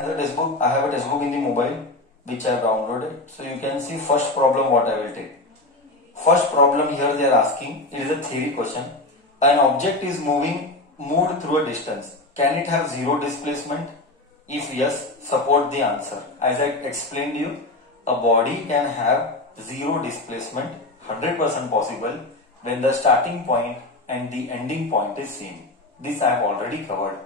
I have a textbook in the mobile which I have downloaded. So you can see first problem what I will take. First problem here they are asking, it is a theory question. An object is moved through a distance. Can it have zero displacement? If yes, support the answer. As I explained you, a body can have zero displacement, 100% possible when the starting point and the ending point is same. This I have already covered.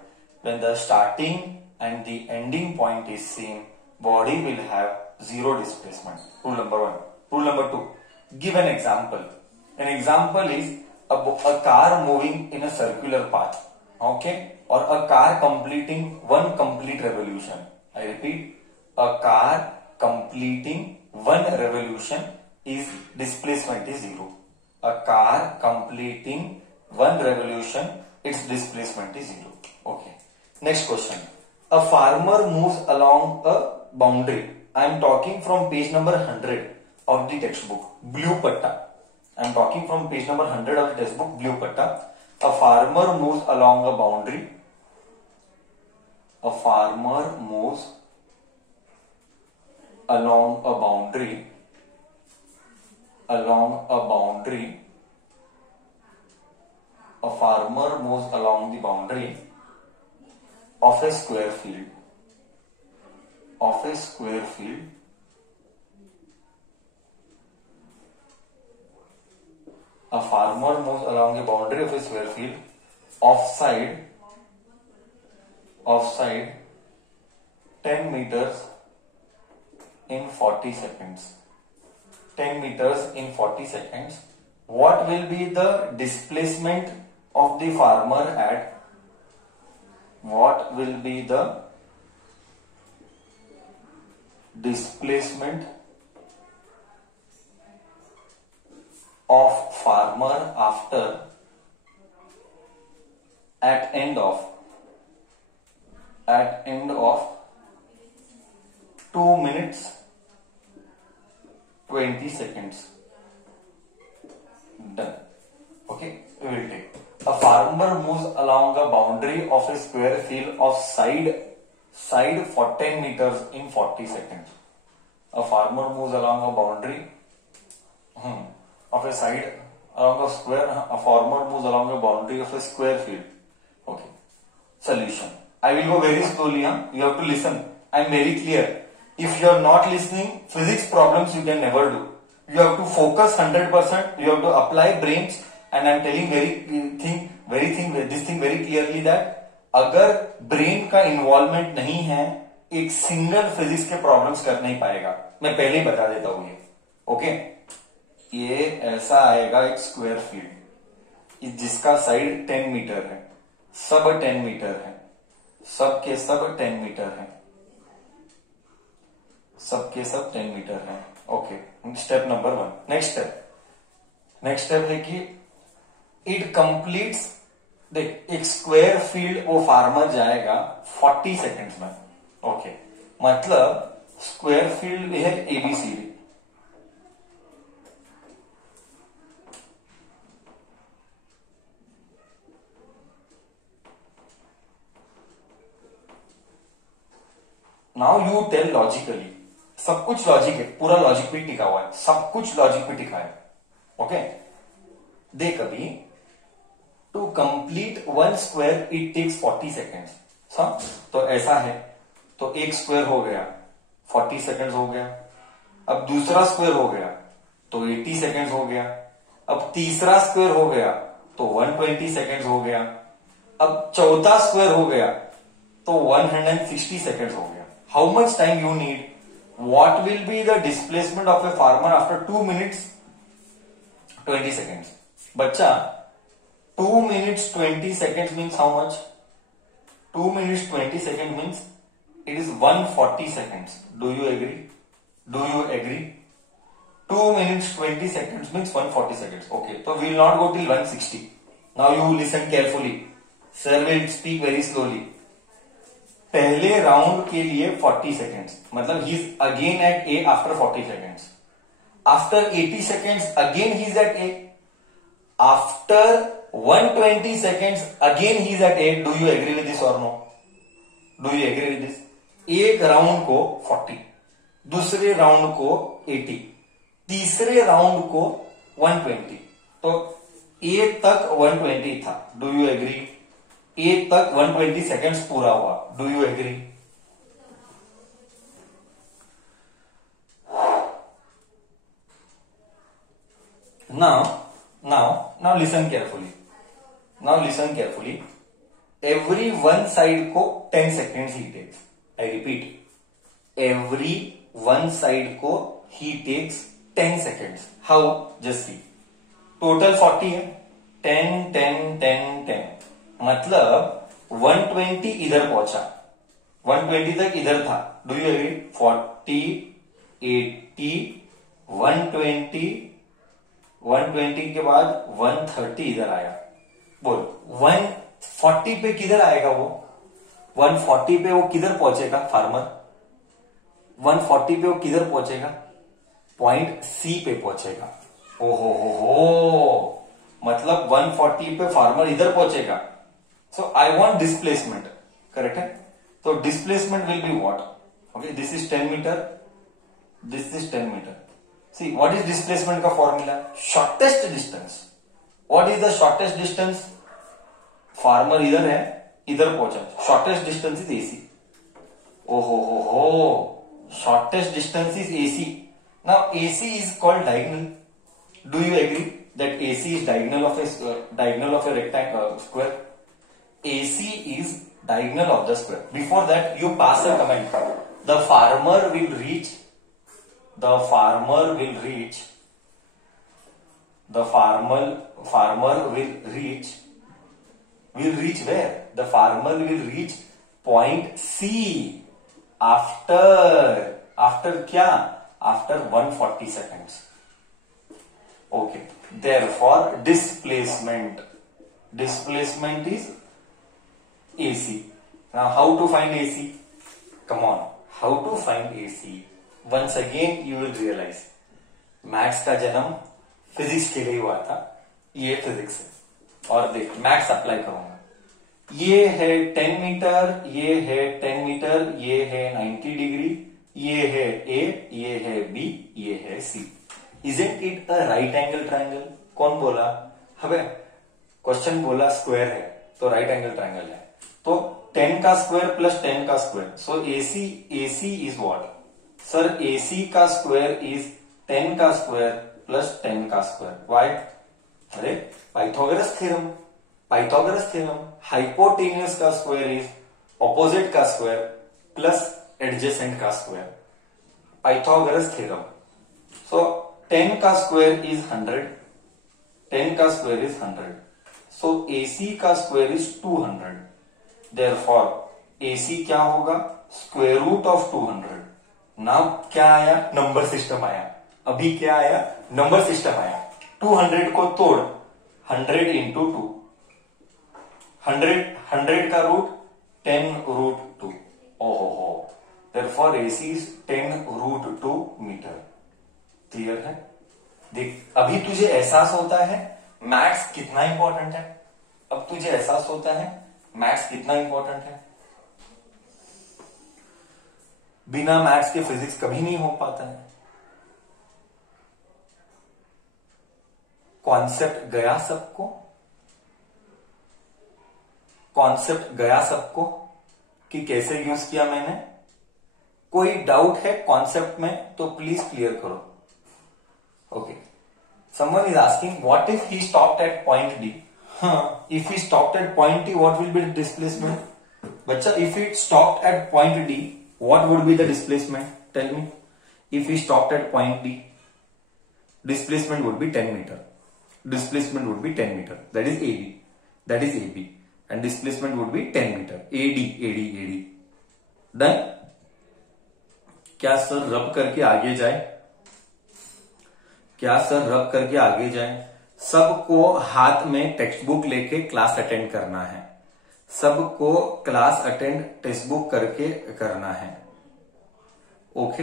When the starting and the ending point is same, body will have zero displacement. Rule number 1. Rule number 2. Give an example. An example is a car moving in a circular path. Okay? Or a car completing one complete revolution. I repeat, a car completing one revolution is displacement is zero. A car completing one revolution, its displacement is zero. Okay. Next question. A farmer moves along a boundary. I am talking from page number 100 of the textbook, blue patta. I am talking from page number 100 of the textbook, blue patta. A farmer moves along a boundary. A farmer moves along a boundary. Along a boundary. A farmer moves along the boundary of a square field. Of a square field. A farmer moves along the boundary of a square field offside 10 meters in 40 seconds. 10 meters in 40 seconds. What will be the displacement of the farmer at? What will be the displacement of farmer after at end of 2 minutes 20 seconds. Done. Okay, we will take. A farmer moves along a boundary of a square field of side for 10 meters in 40 seconds. A farmer moves along a boundary of a side along a square. A farmer moves along a boundary of a square field. Okay. Solution. I will go very slowly. You have to listen. I am very clear. If you are not listening, physics problems you can never do. You have to focus 100%. You have to apply brains. And I am telling this thing very clearly that अगर brain का involvement नहीं है, एक single physics के problems कर नहीं पाएगा. मैं पहले ही बता देता हूं ये. ओके, ये ऐसा आएगा एक स्क्वायर फील्ड जिसका साइड 10 मीटर है, सब 10 मीटर है, सब के सब 10 मीटर है, सब के सब 10 मीटर है. Okay, step number 1. Next step है कि इट कंप्लीट्स. देख, एक स्क्वायर फील्ड वो फार्मर जाएगा 40 सेकेंड्स में. ओके, मतलब स्क्वायर फील्ड है ABCD. Now you tell logically. सब कुछ लॉजिक है, पूरा लॉजिक पे टिका हुआ है, सब कुछ लॉजिक पे टिका है. ओके, देख अभी to complete one square it takes 40 seconds. तो ऐसा है, तो एक स्क्वायर हो गया 40 सेकेंड्स हो गया. अब दूसरा स्क्वायर हो गया तो 80 सेकेंड्स हो गया. अब तीसरा स्क्वायर हो गया तो 120 सेकेंड्स हो गया. अब चौथा स्क्वायर हो गया तो 160 सेकेंड्स हो गया. How much time you need? What will be the displacement of a farmer after 2 minutes 20 seconds? बच्चा, 2 minutes 20 seconds means how much? 2 minutes 20 seconds means it is 140 seconds. Do you agree? Do you agree? 2 minutes 20 seconds means 140 seconds. Okay, so we will not go till 160. Now you listen carefully. Sir will speak very slowly. पहले round के लिए 40 seconds, मतलब he is again at A after 40 seconds. After 80 seconds again he is at A. After 120 seconds again he is at 8. Do you agree with this or no? Do you agree with this? एक round को 40, दूसरे round को 80, तीसरे round को 120। तो ए तक 120 था, do you agree? ए तक 120 सेकेंड्स पूरा हुआ, do you agree? Now listen carefully. Now listen carefully. Every one side को 10 seconds he takes. I repeat. Every one side को he takes 10 seconds. How? Just see. Total 40 है. 10, 10, 10, 10. मतलब 120 इधर पहुंचा. 120 तक इधर था. Do you agree? 40, 80, 120, 120 के बाद 130 इधर आया. बोल 140 पे किधर आएगा वो? 140 पे वो किधर पहुंचेगा फार्मर? 140 पे वो किधर पहुंचेगा? पॉइंट सी पे पहुंचेगा. ओहो हो, मतलब 140 पे फार्मर इधर पहुंचेगा. So I want displacement, correct है? तो displacement will be what? Okay, this is 10 meter, this is 10 meter. See, what is displacement का formula? Shortest distance. What is the shortest distance? Farmer इधर है, इधर पहुंचा. Shortest distance is AC. Oh. Shortest distance is AC. Now AC is called diagonal. Do you agree that AC is diagonal of a rectangle square? AC is diagonal of the square. Before that, you pass a comment. The farmer will reach where? The farmer will reach point C after क्या? After 140 seconds. Okay. Therefore, displacement is AC. Now, how to find AC? Come on. How to find AC? Once again you will realize maths का जन्म physics के लिए हुआ था. ये physics है. और देख, मैथ्स अप्लाई करूंगा. ये है 10 मीटर, ये है 10 मीटर, ये है 90 डिग्री, ये है A, ये है B, ये है C. Isn't it a right angle triangle? कौन बोला? हमें क्वेश्चन बोला स्क्वायर है, तो राइट एंगल ट्रायंगल है. तो 10 का स्क्वायर प्लस 10 का square. So AC is what? Sir AC का स्क्वायर इज 10 का स्क्वायर प्लस 10 का स्क्वायर. वाई? अरे पाइथागोरस थ्योरम. हाइपोटेन्यूस का स्क्वायर इज ऑपोजिट का स्क्वायर प्लस एडजेसेंट का स्क्वायर. Pythagoras theorem. सो 10 का स्क्वायर इज 100. 10 का स्क्वायर इज 100. सो AC का स्क्वायर इज 200. देयरफॉर AC क्या होगा? Square root of 200. नाउ क्या आया? नंबर सिस्टम आया. अभी क्या आया? नंबर सिस्टम आया. 200 को तोड़, 100 इंटू 2. 100 का रूट 10 रूट 2. ओहो. Therefore AC is 10 root 2 meter. Clear है? देख, अभी तुझे एहसास होता है मैथ्स कितना इंपॉर्टेंट है. अब तुझे एहसास होता है मैथ्स कितना इंपॉर्टेंट है. बिना मैथ्स के फिजिक्स कभी नहीं हो पाता है. कॉन्सेप्ट गया सबको? कॉन्सेप्ट गया सबको कि कैसे यूज किया मैंने? कोई डाउट है कॉन्सेप्ट में तो प्लीज क्लियर करो. Okay. Someone is asking what if he stopped at point D. If he stopped at point D what will be displacement? बच्चा, if he stopped at point D what would be the displacement? Tell me. If we stopped at point D, displacement would be 10 meter. Displacement would be 10 meter. That is AB. And displacement would be 10 meter. AD. Done? क्या sir रब करके आगे जाए? सबको हाथ में text book लेके class attend करना है. सबको क्लास अटेंड टेक्स्ट बुक करके करना है. ओके.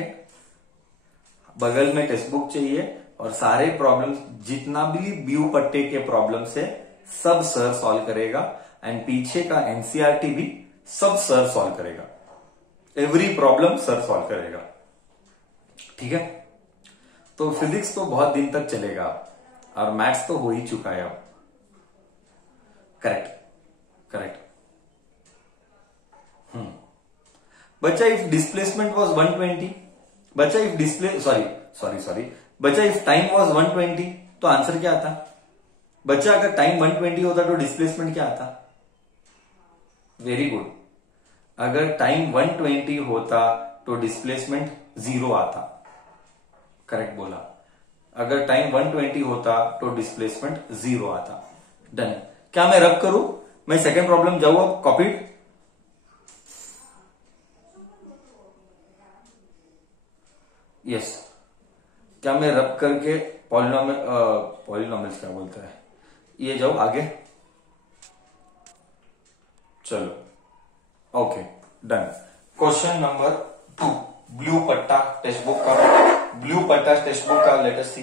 बगल में टेक्स्ट बुक चाहिए और सारे प्रॉब्लम जितना भी व्यू पट्टे के प्रॉब्लम से सब सर सॉल्व करेगा. एंड पीछे का एनसीईआरटी भी सब सर सॉल्व करेगा. एवरी प्रॉब्लम सर सॉल्व करेगा, ठीक है। तो फिजिक्स तो बहुत दिन तक चलेगा और मैथ्स तो हो ही चुका है अब। Correct correct. बच्चा इफ डिस्प्लेसमेंट वाज 120, बच्चा इफ डिस्प्ले सॉरी बच्चा इफ टाइम वाज 120 तो आंसर क्या आता? बच्चा अगर टाइम 120 होता तो डिस्प्लेसमेंट क्या आता? Very good. अगर टाइम 120 होता तो डिस्प्लेसमेंट 0 आता। करेक्ट बोला। अगर टाइम 120 होता तो डिस्प्लेसमेंट 0 आता। डन। क्या मैं रब करूं? मैं सेकेंड प्रॉब्लम जाऊं अब कॉपीड? यस। क्या मैं रब करके पॉलिनोमियल्स क्या बोलता है, ये जाओ आगे। चलो okay done. Question number 2 blue पट्टा टेक्स्ट बुक का लेट अस सी।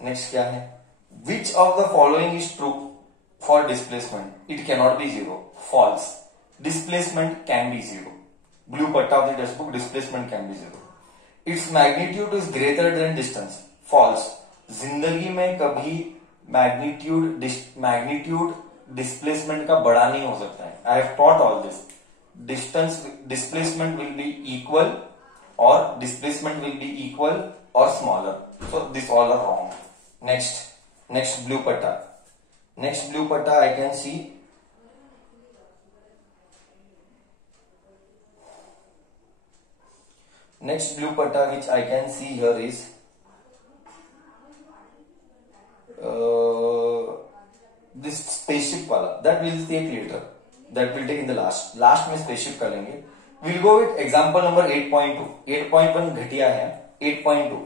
नेक्स्ट क्या है? Which of the following is true for displacement? It can not be 0। False. Displacement can be 0। Blue पट्टा of the text book, displacement can be 0। Its magnitude is greater than distance. False. जिंदगी में कभी magnitude displacement का बड़ा नहीं हो सकता है। I have taught all this. Displacement will be equal और डिस्प्लेसमेंट विल बी इक्वल और smaller. So this all are wrong. Next blue पट्टा I can see next blue patta which I can see here is this spaceship wala, that we'll take later, that we'll take in the last में spaceship कर लेंगे। we'll go with example number 8.2। 8.1 घटिया है। 8.2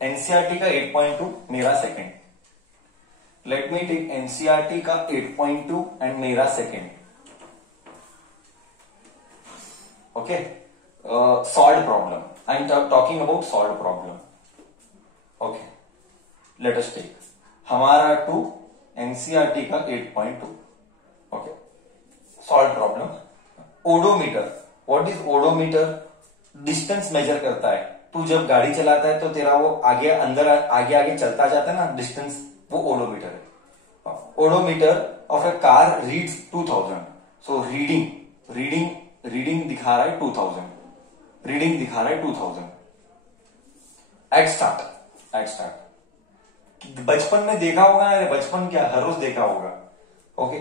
NCERT का 8.2 मेरा second. Let me take NCERT का 8.2 and मेरा second. Okay. solved problem. I'm talking about solved problem. Okay. Let us take हमारा 2 एनसीईआरटी का 8.2। Okay. Solved problem. Odometer. What is odometer? Distance measure करता है। तू जब गाड़ी चलाता है तो तेरा वो आगे चलता जाता है ना, डिस्टेंस, वो ओडोमीटर है। Odometer of A car reads 2000। So reading दिखा रहा है 2000। रीडिंग दिखा रहा है 2000। एट स्टार्ट बचपन में देखा होगा ना, बचपन क्या हर रोज देखा होगा। Okay.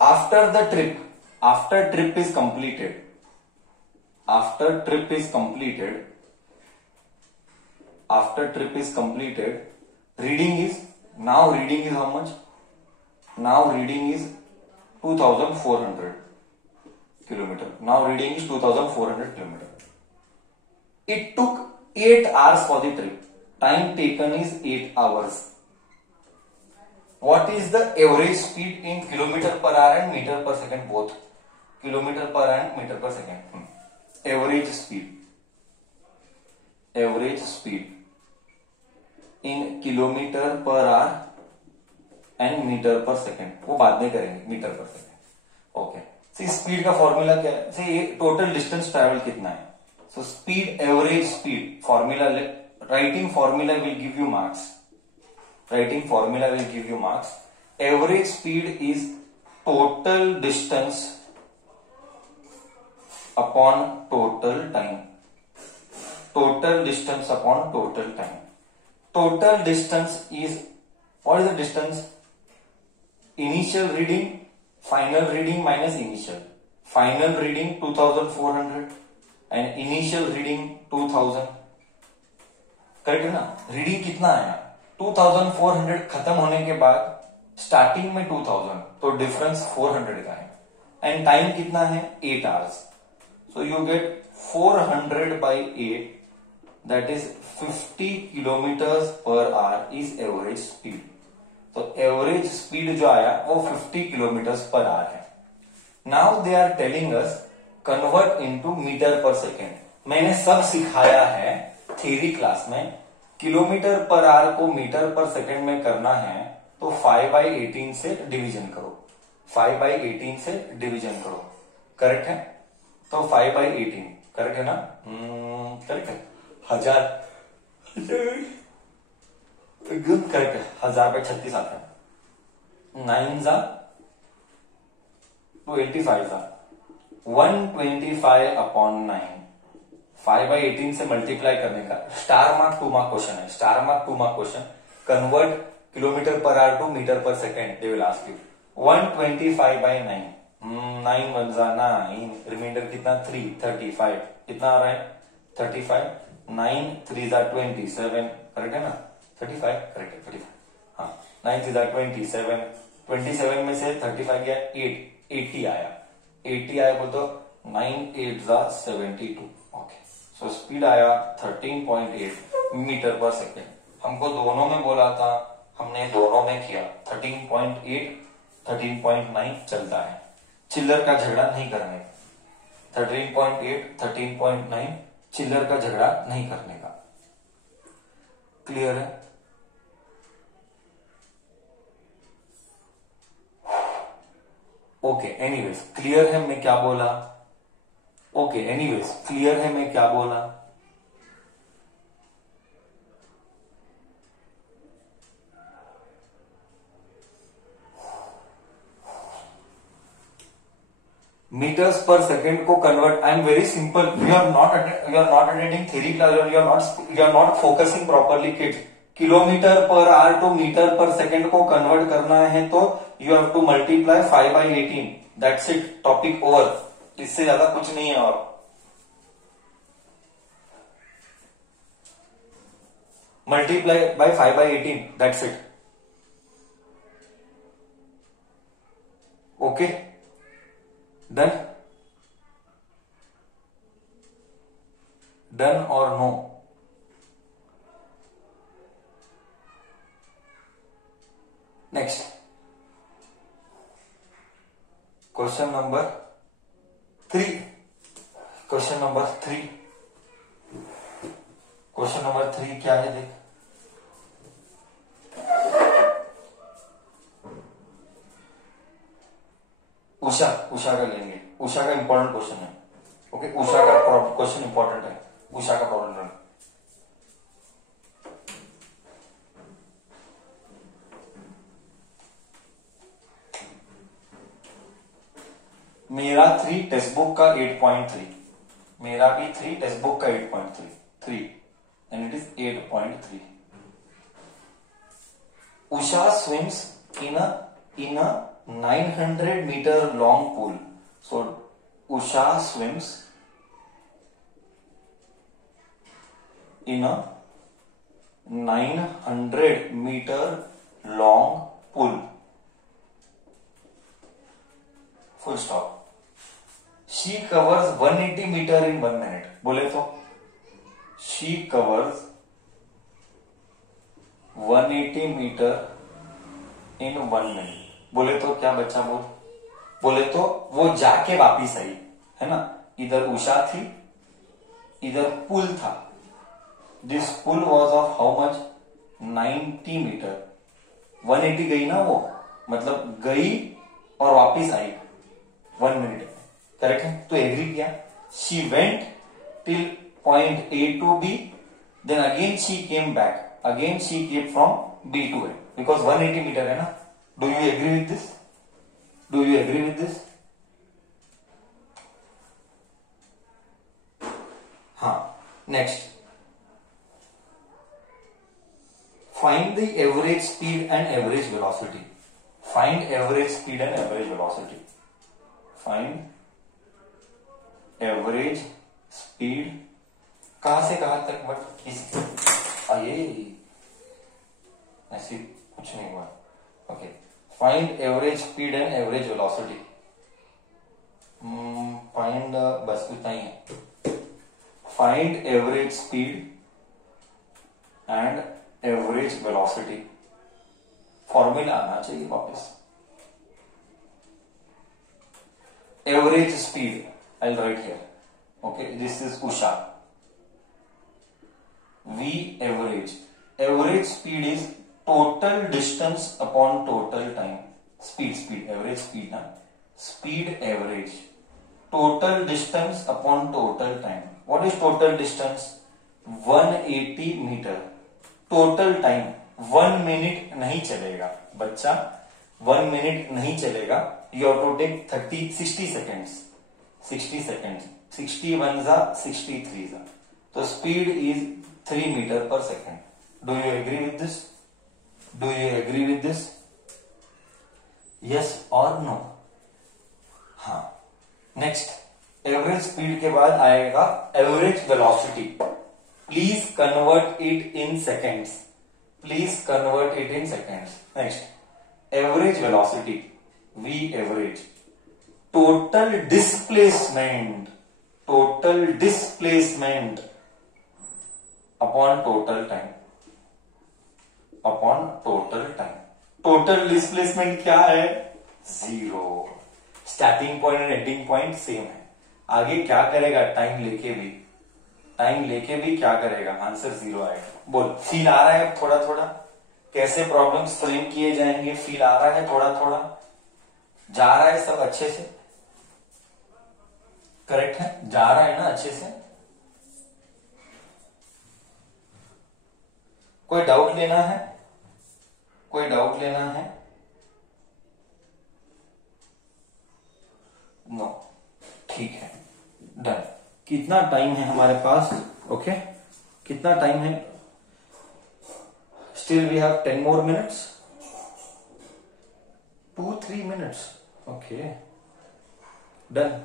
After trip is completed reading is how much? Now reading is 2400 kilometre. Now reading is 2400 kilometre. It took 8 hours for the trip. Time taken is 8 hours. What is the average speed in kilometer per hour and meter per second both? Kilometer per hour and meter per second. Average speed in kilometer per hour and meter per second. वो बाद में करेंगे meter per second. Okay. See speed का formula क्या है? See total distance travel कितना है? So speed, average speed formula, writing formula will give you marks. Average speed is total distance upon total time. Total distance is, what is the distance? Initial reading, final reading minus initial. Final reading 2400 and initial reading 2000। Correct है ना? Reading कितना आया? 2400 खत्म होने के बाद starting में 2000, तो डिफरेंस 400 का है। एंड टाइम कितना है? 8 hours. So you get 400 by 8, that is 50 kilometers per hour is average speed. तो एवरेज स्पीड जो आया वो 50 किलोमीटर्स पर आवर है। Now they are telling us convert into meter per second. मैंने सब सिखाया है थ्योरी क्लास में। किलोमीटर पर आवर को मीटर पर सेकेंड में करना है तो 5/18 से डिवीजन करो। 5/18 से डिवीजन करो। करेक्ट है? तो 5/18 करेक्ट है ना? करेक्ट है। 1000 एकदम करेक्ट है। 1000 पे 36 आता है। 9 जा 25 जा 125 अपॉन 9, 5/18 से मल्टीप्लाई करने का स्टार मार्क 2 मार्क क्वेश्चन है। Star mark 2 mark question, convert kilometre per hour to metre per second, they will ask you. 125/9, 9 1 जा 9, रिमाइंडर कितना 3, 35 कितना आ रहा है 35, 9 3 जा 27, करेक्ट है ना? 35 करेक्ट है 35, हाँ 9 3 जा 27, 27 में से 35 गया 8, 80 आया, 80 आया बोल तो 9 8 जा 72। ओके, सो स्पीड आया 13.8 मीटर पर सेकेंड। हमको दोनों में बोला था, हमने दोनों में किया। 13.8 13.9 चलता है, चिल्लर का झगड़ा नहीं करने। 13.8 13.9 चिल्लर का झगड़ा नहीं करने का। क्लियर है? ओके, एनीवेज क्लियर है मैं क्या बोला? ओके, एनीवेज क्लियर है मैं क्या बोला? मीटर्स पर सेकेंड को convert, I am very simple, you are not attending theory class, you are not focusing properly kids. Kilometre per hour to metre per second को कन्वर्ट करना है तो you have to multiply 5/18, that's it, topic over. इससे ज्यादा कुछ नहीं है। और multiply by 5/18, that's it. Okay, done? Done और no? Next question number 3। Question number 3, question number 3 क्या है देख। उषा का लेंगे। उषा का इंपॉर्टेंट क्वेश्चन है। ओके, उषा का क्वेश्चन इंपॉर्टेंट है। उषा का प्रॉब्लम, मेरा 3 टेक्स्ट बुक का 8.3, मेरा भी 3 टेक्स्ट बुक का 8.3 and it is 8.3। Usha swims in a 900 meter long pool. So Usha swims in a 900 meter long pool. Full stop. She covers 180 meter in 1 minute. बोले तो she covers 180 meter in 1 minute. बोले तो क्या बच्चा बोले तो वो जाके वापिस आई, है ना? इधर उषा थी, इधर पुल था। दिस पुल was of how much? 90 meter. 180 गई ना वो, मतलब गई और वापिस आई 1 मिनट में, करेक्ट है? तो एग्री किया। She went till point A to B, then again she came back, again she came from B to A, because 180 meter है ना। Do you agree with this? Do you agree with this? हाँ, next. Find the average speed and average velocity. Find average speed and average velocity. Find average speed. कहां से कहां तक? But ये ऐसी कुछ नहीं हुआ। Okay, find average speed and average velocity. Find, बस इतना ही है। Find average speed and average velocity. Formula आना चाहिए वापस। Average speed, I will write here. Okay, this is Usha. V average. Average speed is total distance upon total time. Speed, average speed ना, speed average total distance upon total time. What is total distance? 180 meter. Total time 1 minute नहीं चलेगा बच्चा, 1 minute नहीं चलेगा. You have to take 60 seconds. 60 seconds. 61 जा 63 जा. तो speed is 3 meter per second. Do you agree with this? Do you agree with this? Yes और no? हाँ. नेक्स्ट एवरेज स्पीड के बाद आएगा average velocity. Please convert it in seconds. Please convert it in seconds. Next average velocity, we average. Total displacement, total displacement upon total time, upon total time. Total displacement क्या है? 0. Starting point and ending point same है. आगे क्या करेगा? Time लेके भी, time लेके भी क्या करेगा? आंसर 0 आएगा. बोल, फील आ रहा है अब थोड़ा थोड़ा कैसे प्रॉब्लम्स फ्रेम किए जाएंगे? फील आ रहा है थोड़ा थोड़ा? जा रहा है सब अच्छे से? करेक्ट है, जा रहा है ना अच्छे से? कोई डाउट लेना है? कोई डाउट लेना है? नो. ठीक है, डन. कितना टाइम है हमारे पास? ओके, कितना टाइम है? Still we have 10 more minutes. 2-3 minutes. Okay, done.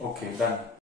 Okay, done.